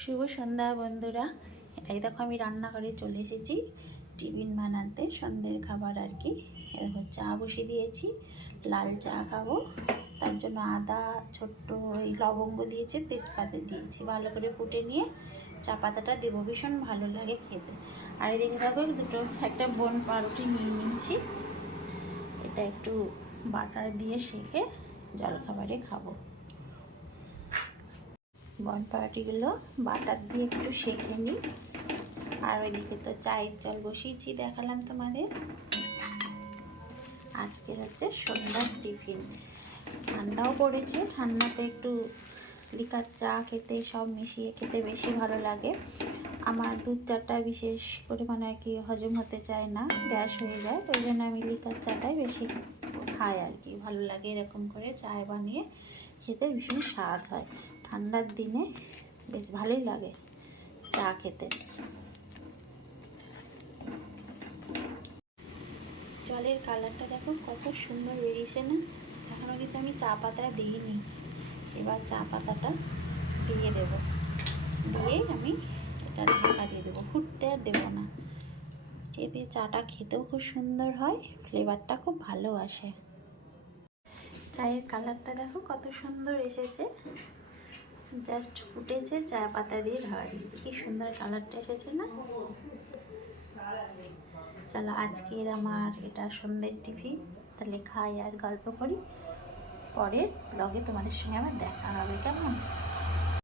শুভ সন্ধ্যা বন্ধুরা। এই দেখো আমি রান্নাঘরে চলে এসেছি টিফিন বানাতে, সন্ধ্যের খাবার আর কি। এরকম চা বসিয়ে দিয়েছি, লাল চা খাবো। তার জন্য আদা, ছোট্ট ওই লবঙ্গ দিয়েছি, তেজপাতা দিয়েছি, ভালো করে ফুটে নিয়ে চা পাতাটা দেবো, ভীষণ ভালো লাগে খেতে। আর এদিকে দেখো একটা বোন পাউরুটি নিয়ে নিয়েছি, এটা একটু বাটার দিয়ে সেঁকে জলখাবারে খাবো। বন পাউরুটিগুলো বাটার দিয়ে একটু সেঁকে নিই। আর ওইদিকে তো চায়ের জল বসিয়েছি, দেখালাম তোমাদের। আজকের হচ্ছে সন্ধ্যার টিফিন। ঠান্ডাও পড়েছে, ঠান্ডাতে একটু লিকার চা খেতে, সব মিশিয়ে খেতে বেশি ভালো লাগে। আমার দুধ চাটা বিশেষ করে মানে আর কি হজম হতে চায় না, গ্যাস হয়ে যায়, ওই জন্য আমি লিকার চাটাই বেশি খাই আর কি। ভালো লাগে এরকম করে চায় বানিয়ে খেতে, ভীষণ স্বাদ হয়। ঠান্ডার দিনে বেশ ভালোই লাগে চা খেতে। জলের কালারটা দেখো কত সুন্দর বেরিয়েছে না? এখনও কিন্তু আমি চা পাতা দিইনি। এবার চা পাতাটা দিয়ে দেবো, দিয়ে আমি এটা ঢাকা দিয়ে দেবো, ফুটতে আর দেবো না। এতে চাটা খেতেও খুব সুন্দর হয়, ফ্লেভারটা খুব ভালো আসে। চায়ের কালারটা দেখো কত সুন্দর এসেছে, জাস্ট ফুটেছে, চা পাতা দিয়ে ঢাকা দিয়েছে, কি সুন্দর কালারটা এসেছে না? চলো আজকের আমার এটা সন্ধ্যের টিফিন, তাহলে খাই আর গল্প করি। পরের ব্লগে তোমাদের সঙ্গে আমার দেখা হবে, কেমন?